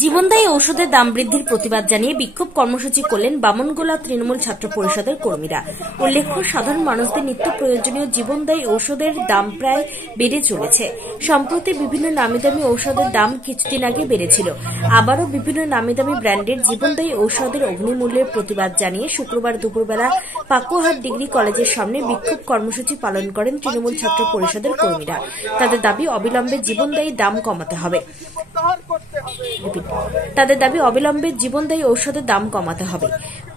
জীবনদায়ী ঔষধের দাম বৃদ্ধির প্রতিবাদ জানিয়ে বিক্ষোভ কর্মসূচি করলেন বামনগোলা তৃণমূল ছাত্র পরিষদের কর্মীরা। উল্লেখ্য, সাধারণ মানুষদের নিত্য প্রয়োজনীয় জীবনদায়ী ঔষধের দাম প্রায় বেড়ে চলেছে। সম্প্রতি বিভিন্ন নামিদামি ঔষধের দাম কিছুদিন আগে বেড়েছিল। আবারও বিভিন্ন নামিদামি ব্র্যান্ডের জীবনদায়ী ঔষধের অগ্নিমূল্যের প্রতিবাদ জানিয়ে শুক্রবার দুপুরবেলা পাকুয়াহাট ডিগ্রি কলেজের সামনে বিক্ষোভ কর্মসূচি পালন করেন তৃণমূল ছাত্র পরিষদের কর্মীরা। তাদের দাবি অবিলম্বে জীবনদায়ী দাম কমাতে হবে। জীবনদায়ী ঔষধের দাম কমাতে হবে।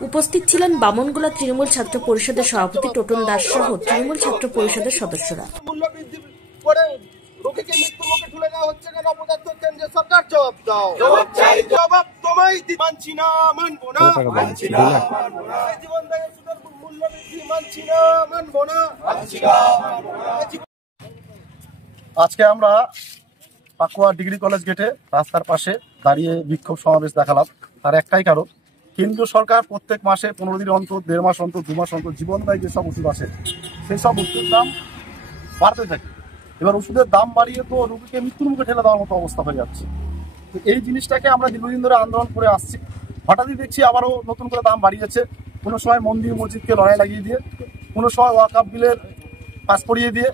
উপস্থিত ছিলেন বামনগোলা তৃণমূল ছাত্র পরিষদের সভাপতি টোটন দাস সহ তৃণমূল ছাত্র পরিষদের সদস্যরা। আজকে আমরা পাকুয়া ডিগ্রি কলেজ গেটে রাস্তার পাশে দাঁড়িয়ে বিক্ষোভ সমাবেশ দেখালাম। তার একটাই কারণ, কেন্দ্রীয় সরকার প্রত্যেক মাসে 15 দিন অন্তর, 1.5 মাস অন্তর, 2 মাস অন্তর জীবনদায়ী যেসব ওষুধ আসে সেই সব ওষুধের দাম বাড়তে থাকে। এবার ওষুধের দাম বাড়িয়ে তো রোগীকে মৃত্যুর মুখে ঠেলে দেওয়ার মতো অবস্থা হয়ে যাচ্ছে। তো এই জিনিসটাকে আমরা দীর্ঘদিন ধরে আন্দোলন করে আসছি। হঠাৎই দেখছি আবারও নতুন করে দাম বাড়িয়েছে। কোনো সময় মন্দির মসজিদকে লড়াই লাগিয়ে দিয়ে, কোনো সময় ওয়াকফ বিলের পাস করিয়ে দিয়ে,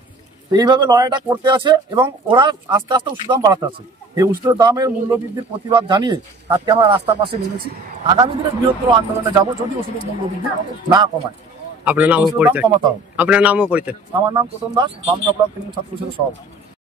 এইভাবে লড়াইটা করতে আছে এবং ওরা আস্তে আস্তে ওষুধের দাম বাড়াতে আছে। এই ওষুধের দামের মূল্য বৃদ্ধির প্রতিবাদ জানিয়ে আজকে আমরা রাস্তার পাশে নেমেছি। আগামী দিনে বৃহত্তর আন্দোলনে যাবো যদি ওষুধের মূল্য বৃদ্ধি না কমায়। আপনার নাম ও পরিচয়? কমাতে হবে। আপনার নাম ও পরিচয়? আমার নাম টোটন দাস, বামনগোলা তৃণমূল ছাত্র পরিষদের সভাপতি।